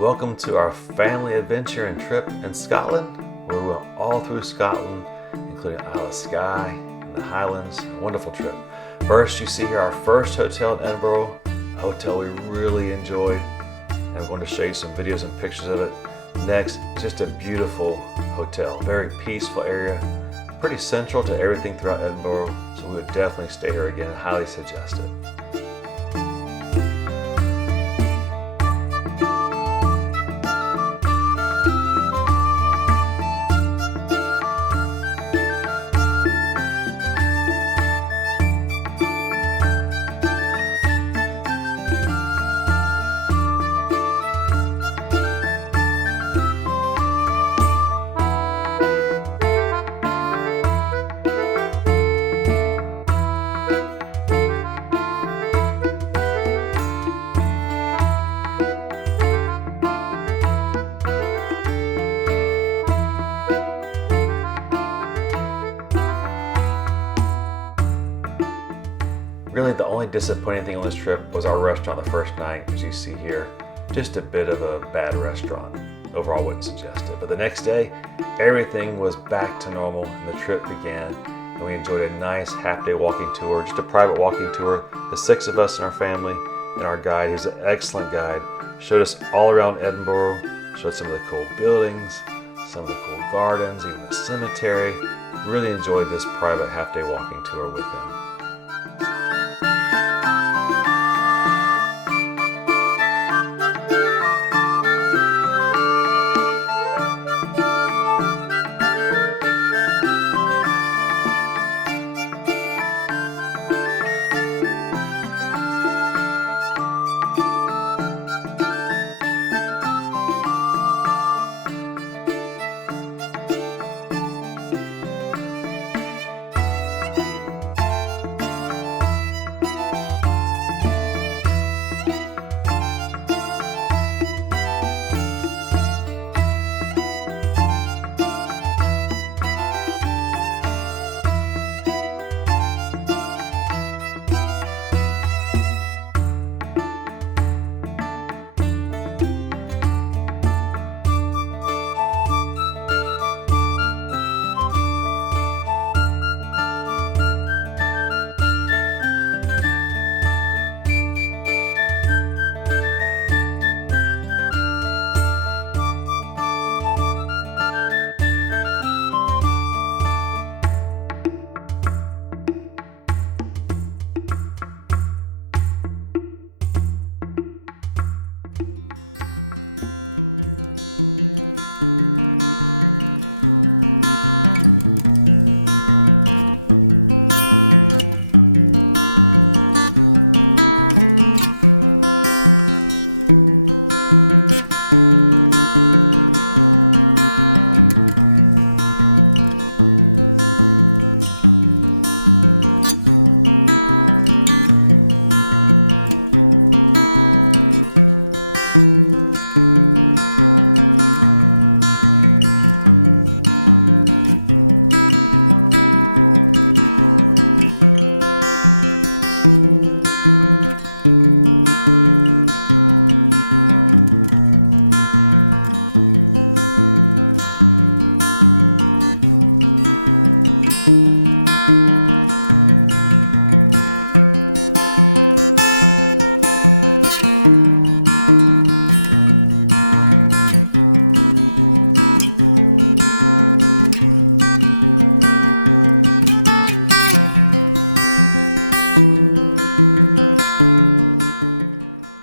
Welcome to our family adventure and trip in Scotland, where we went all through Scotland, including Isle of Skye and the Highlands. A wonderful trip. First, you see here our first hotel in Edinburgh, a hotel we really enjoyed, and we're going to show you some videos and pictures of it. Next, just a beautiful hotel, very peaceful area, pretty central to everything throughout Edinburgh, so we would definitely stay here again, highly suggest it. Really, the only disappointing thing on this trip was our restaurant the first night, as you see here. Just a bit of a bad restaurant. Overall, wouldn't suggest it. But the next day, everything was back to normal and the trip began. And we enjoyed a nice half-day walking tour, just a private walking tour. The 6 of us in our family and our guide, who's an excellent guide, showed us all around Edinburgh, showed some of the cool buildings, some of the cool gardens, even the cemetery. Really enjoyed this private half-day walking tour with him.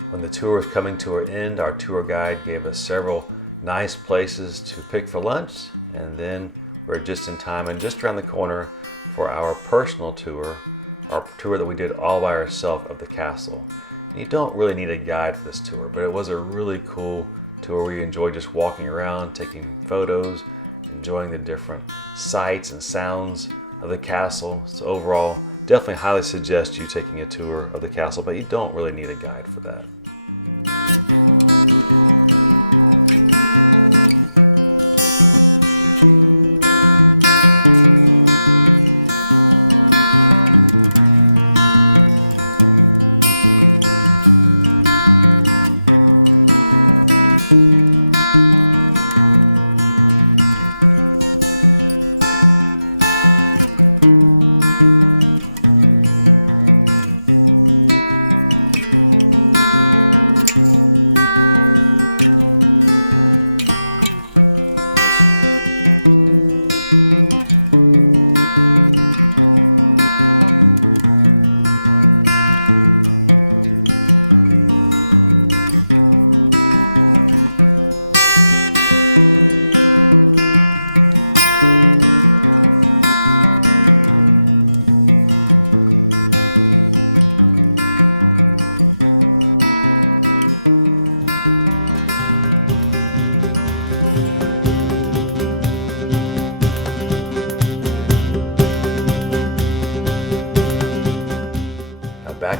When the tour was coming to an end, our tour guide gave us several nice places to pick for lunch, and then we're just in time and just around the corner for our personal tour, our tour that we did all by ourselves of the castle. And you don't really need a guide for this tour, but it was a really cool tour where you enjoy just walking around, taking photos, enjoying the different sights and sounds of the castle. So overall, definitely highly suggest you taking a tour of the castle, but you don't really need a guide for that.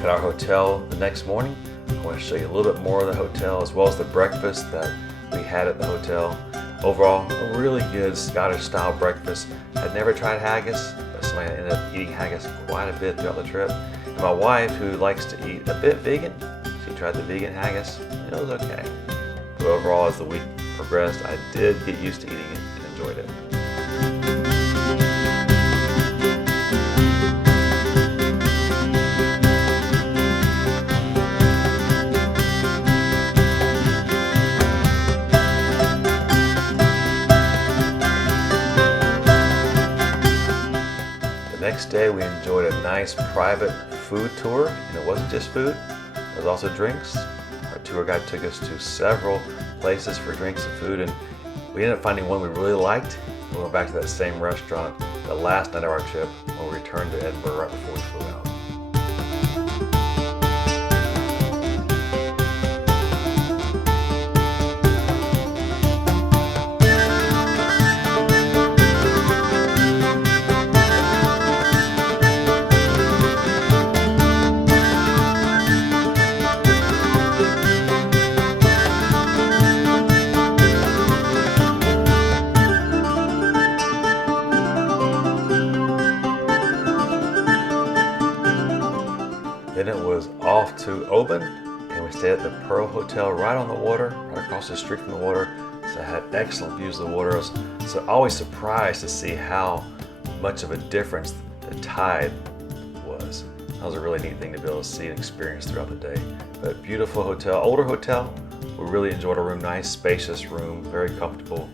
at our hotel the next morning. I want to show you a little bit more of the hotel as well as the breakfast that we had at the hotel. Overall, a really good Scottish style breakfast. I'd never tried haggis, but somebody ended up eating haggis quite a bit throughout the trip. And my wife, who likes to eat a bit vegan, she tried the vegan haggis, and it was okay. But overall, as the week progressed, I did get used to eating it and enjoyed it. The next day we enjoyed a nice private food tour, and it wasn't just food, it was also drinks. Our tour guide took us to several places for drinks and food, and we ended up finding one we really liked. We went back to that same restaurant the last night of our trip when we returned to Edinburgh right before we flew out. Then it was off to Oban, and we stayed at the Pearl Hotel right on the water, right across the street from the water. So I had excellent views of the water. I was always surprised to see how much of a difference the tide was. That was a really neat thing to be able to see and experience throughout the day. But beautiful hotel, older hotel. We really enjoyed our room, nice spacious room, very comfortable,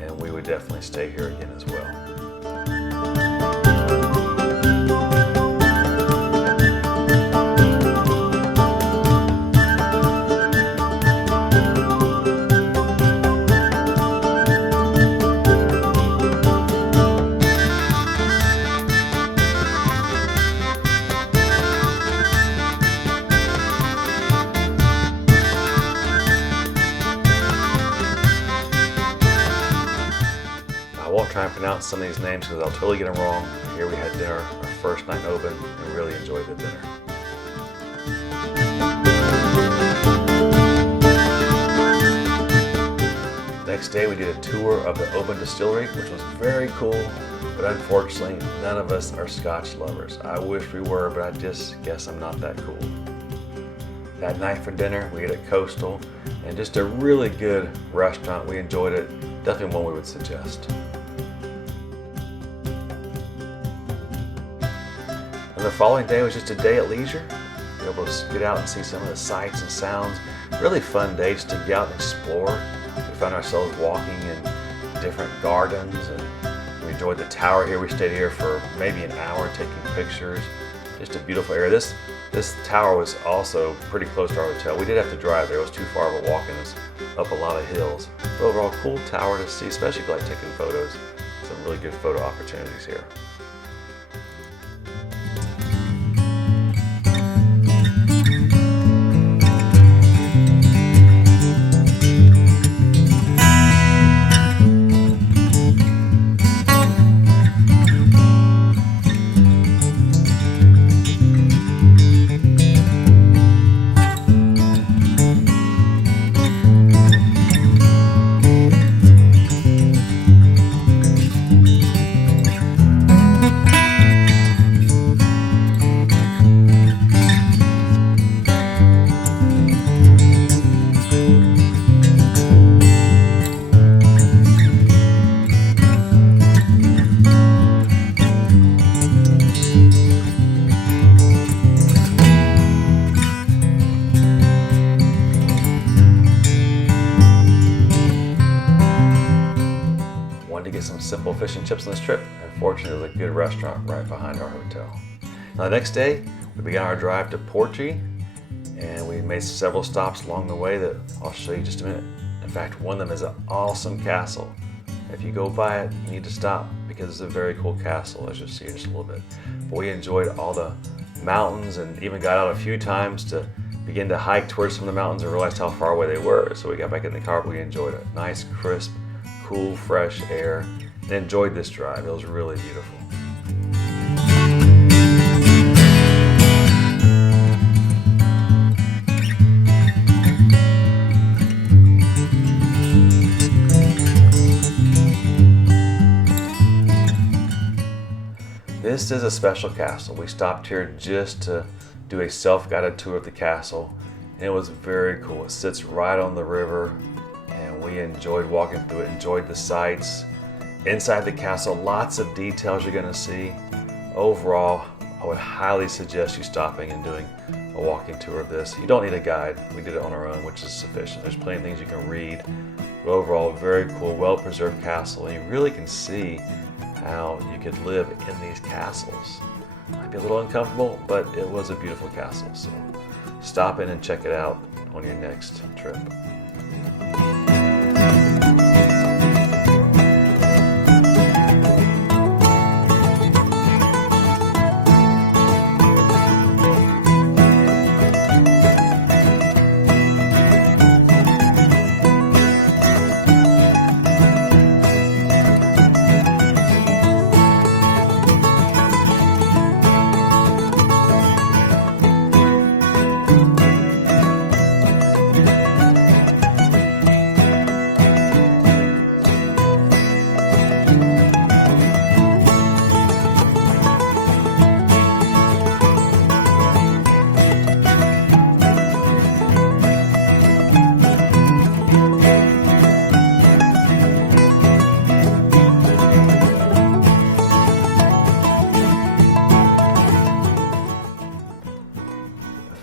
and we would definitely stay here again as well. I won't try and pronounce some of these names because I'll totally get them wrong. Here we had dinner, our first night in Oban, and really enjoyed the dinner. Next day we did a tour of the Oban Distillery, which was very cool, but unfortunately none of us are Scotch lovers. I wish we were, but I just guess I'm not that cool. That night for dinner we ate at Coastal, and just a really good restaurant. We enjoyed it, definitely one we would suggest. And the following day was just a day at leisure. We were able to get out and see some of the sights and sounds. Really fun day just to get out and explore. We found ourselves walking in different gardens, and we enjoyed the tower here. We stayed here for maybe an hour taking pictures. Just a beautiful area. This tower was also pretty close to our hotel. We did have to drive there. It was too far of a walk and it was up a lot of hills. But overall, cool tower to see, especially if you like taking photos. Some really good photo opportunities here. Some simple fish and chips on this trip. Unfortunately, there was a good restaurant right behind our hotel. Now the next day, we began our drive to Portree, and we made several stops along the way that I'll show you in just a minute. In fact, one of them is an awesome castle. If you go by it, you need to stop because it's a very cool castle, as you'll see in just a little bit. But we enjoyed all the mountains and even got out a few times to begin to hike towards some of the mountains and realized how far away they were. So we got back in the car, but we enjoyed it. Nice, crisp, cool, fresh air, and enjoyed this drive. It was really beautiful. This is a special castle. We stopped here just to do a self-guided tour of the castle, and it was very cool. It sits right on the river, and we enjoyed walking through it, enjoyed the sights. Inside the castle, lots of details you're gonna see. Overall, I would highly suggest you stopping and doing a walking tour of this. You don't need a guide. We did it on our own, which is sufficient. There's plenty of things you can read. But overall, very cool, well-preserved castle. And you really can see how you could live in these castles. Might be a little uncomfortable, but it was a beautiful castle. So stop in and check it out on your next trip.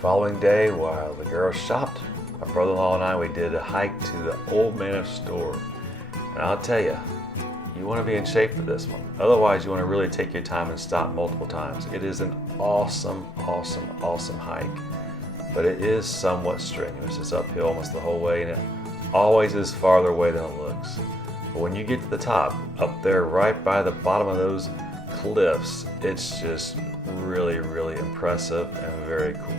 Following day, while the girls shopped, my brother-in-law and I, we did a hike to the Old Man of Storr. And I'll tell you, you want to be in shape for this one. Otherwise, you want to really take your time and stop multiple times. It is an awesome, awesome, awesome hike, but it is somewhat strenuous. It's uphill almost the whole way, and it always is farther away than it looks. But when you get to the top, up there right by the bottom of those cliffs, it's just really, really impressive and very cool.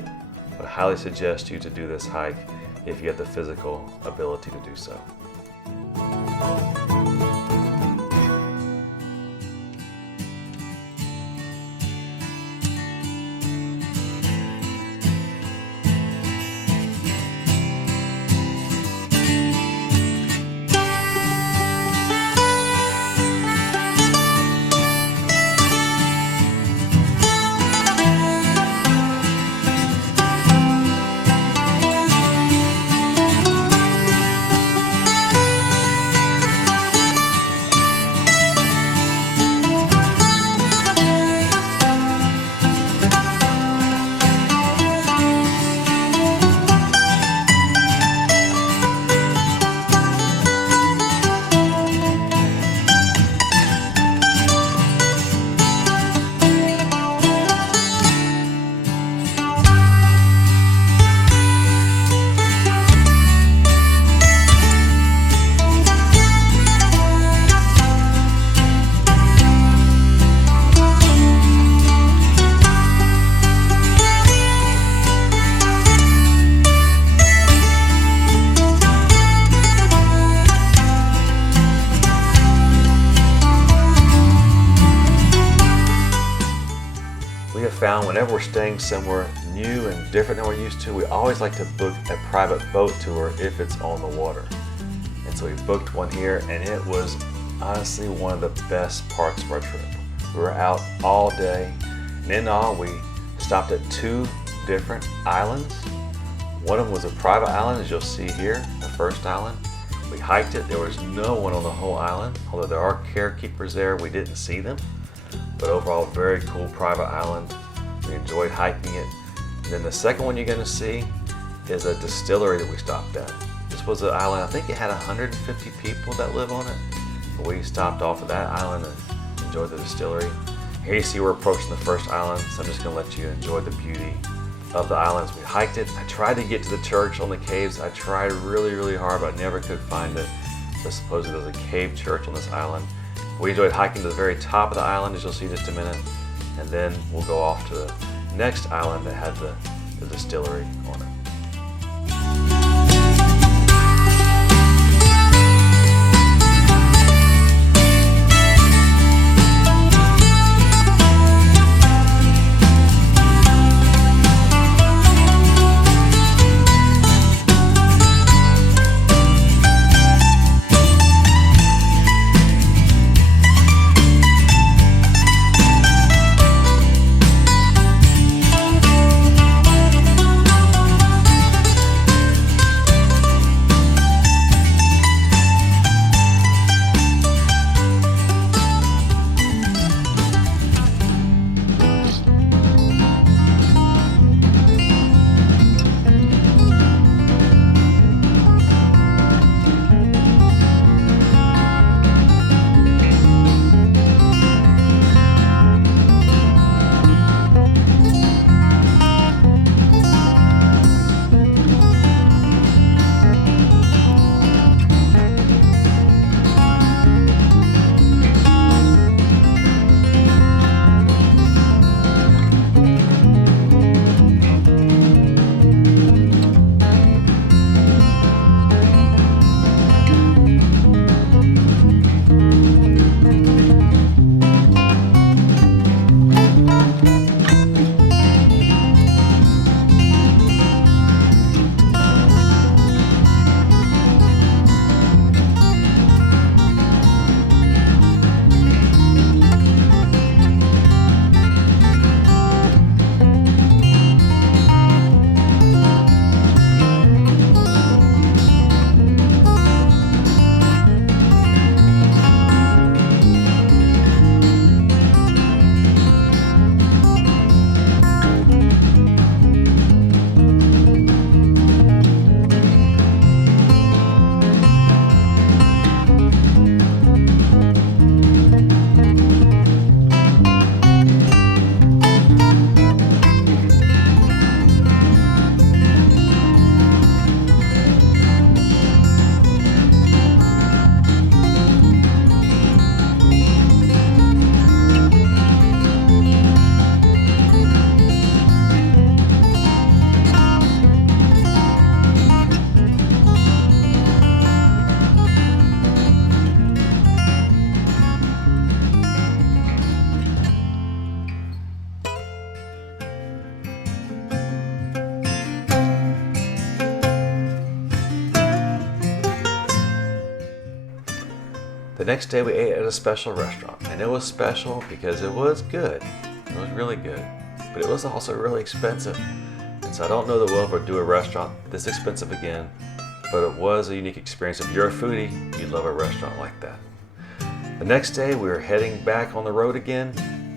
I would highly suggest you to do this hike if you have the physical ability to do so. Found whenever we're staying somewhere new and different than we're used to, we always like to book a private boat tour if it's on the water. And so we booked one here, and it was honestly one of the best parts of our trip. We were out all day, and in all we stopped at 2 different islands. One of them was a private island, as you'll see here, the first island. We hiked it. There was no one on the whole island, although there are carekeepers there. We didn't see them, but overall very cool private island. We enjoyed hiking it. And then the second one you're going to see is a distillery that we stopped at. This was an island, I think it had 150 people that live on it. But we stopped off at that island and enjoyed the distillery. Here you see we're approaching the first island, so I'm just going to let you enjoy the beauty of the islands. We hiked it. I tried to get to the church on the caves. I tried really, really hard, but I never could find it. But supposedly there's a cave church on this island. We enjoyed hiking to the very top of the island, as you'll see in just a minute. And then we'll go off to the next island that had the distillery on it. The next day we ate at a special restaurant, and it was special because it was good. It was really good, but it was also really expensive. And so I don't know that we'll ever do a restaurant this expensive again, but it was a unique experience. If you're a foodie, you'd love a restaurant like that. The next day we were heading back on the road again.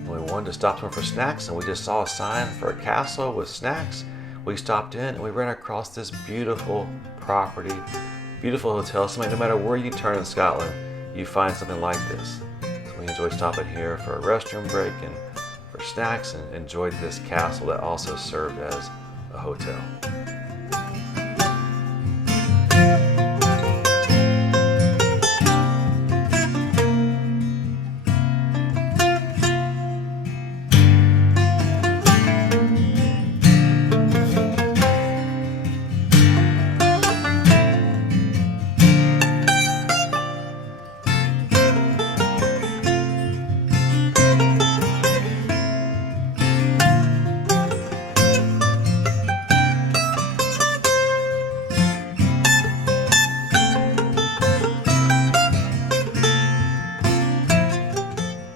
We wanted to stop somewhere for snacks, and we just saw a sign for a castle with snacks. We stopped in and we ran across this beautiful property, beautiful hotel. So no matter where you turn in Scotland, you find something like this. So we enjoyed stopping here for a restroom break and for snacks, and enjoyed this castle that also served as a hotel.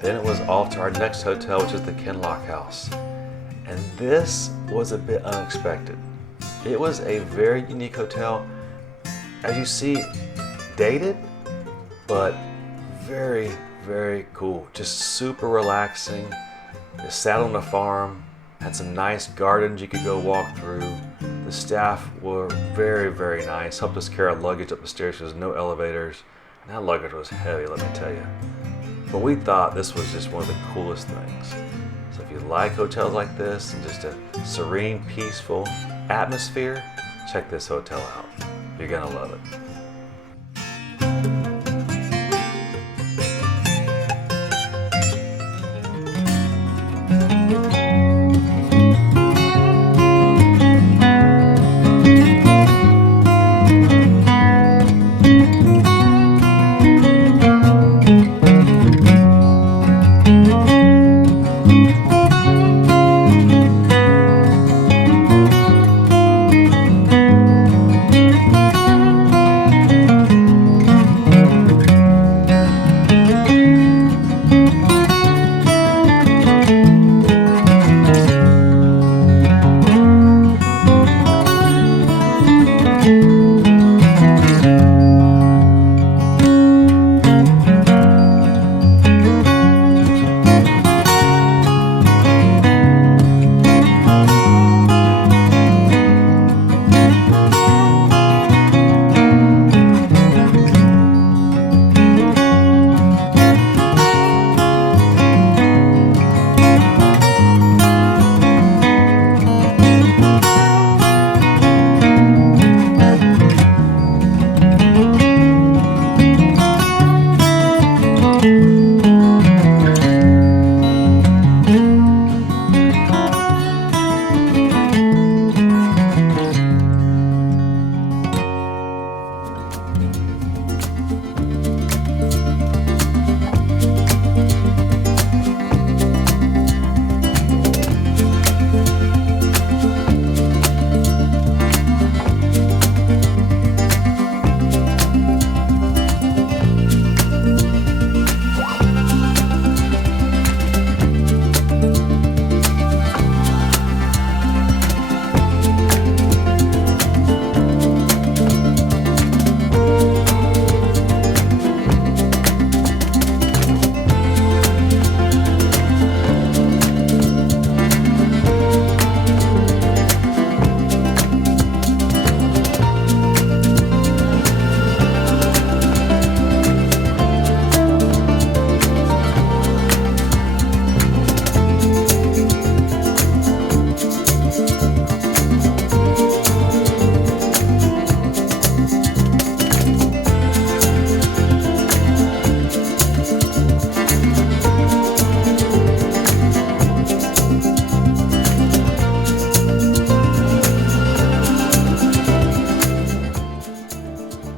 Then it was off to our next hotel, which is the Kinloch House. And this was a bit unexpected. It was a very unique hotel. As you see, dated, but very, very cool. Just super relaxing. It sat on a farm, had some nice gardens you could go walk through. The staff were very, very nice. Helped us carry our luggage up the stairs. There was no elevators. And that luggage was heavy, let me tell you. But we thought this was just one of the coolest things. So if you like hotels like this and just a serene, peaceful atmosphere, check this hotel out. You're gonna love it.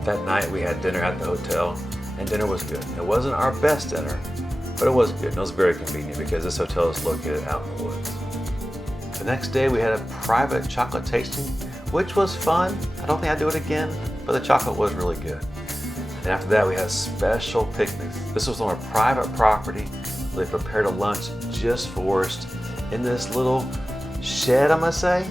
That night we had dinner at the hotel, and dinner was good. It wasn't our best dinner, but it was good, and it was very convenient because this hotel is located out in the woods. The next day we had a private chocolate tasting, which was fun. I don't think I'd do it again, but the chocolate was really good. And after that, we had a special picnic. This was on a private property. They prepared a lunch just for us in this little shed, I'm gonna say,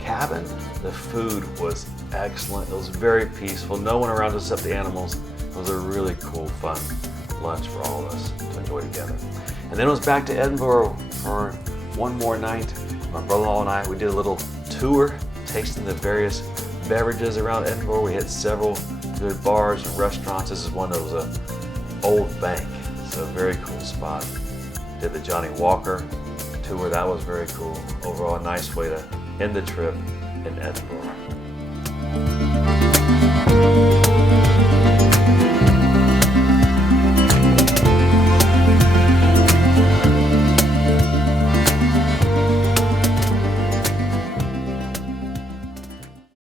cabin. The food was excellent. It was very peaceful. No one around us except the animals. It was a really cool, fun lunch for all of us to enjoy together. And then it was back to Edinburgh for one more night. My brother-in-law and I, we did a little tour, tasting the various beverages around Edinburgh. We hit several good bars and restaurants. This is one that was an old bank. It's a very cool spot. Did the Johnny Walker tour. That was very cool. Overall, a nice way to end the trip in Edinburgh.